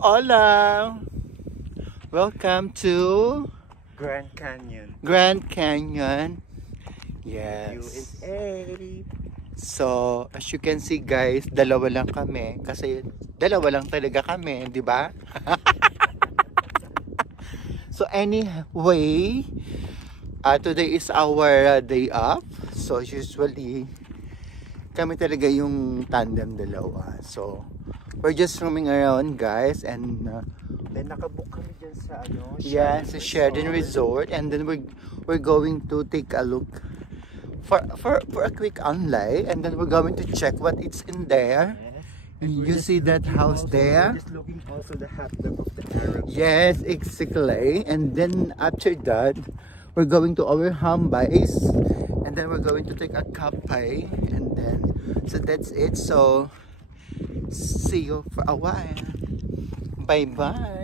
Hola! Welcome to Grand Canyon, Grand Canyon. Yes. USA. So, as you can see guys, dalawa lang kami. Kasi dalawa lang talaga kami, di ba? So anyway, today is our day off. So usually, kami talaga yung tandem dalawa. So, we're just roaming around guys and Then nakabook kami dyan sa ano? yes, sa Sheridan Resort, and then we're going to take a look for a quick online, and then we're going to check what it's in there. Yes. You see that house there? We're just looking also the hotdog of the Arabs. Yes, exactly. And then after that, we're going to our home base, and then we're going to take a cafe, and then so that's it. So see you for a while. Bye bye.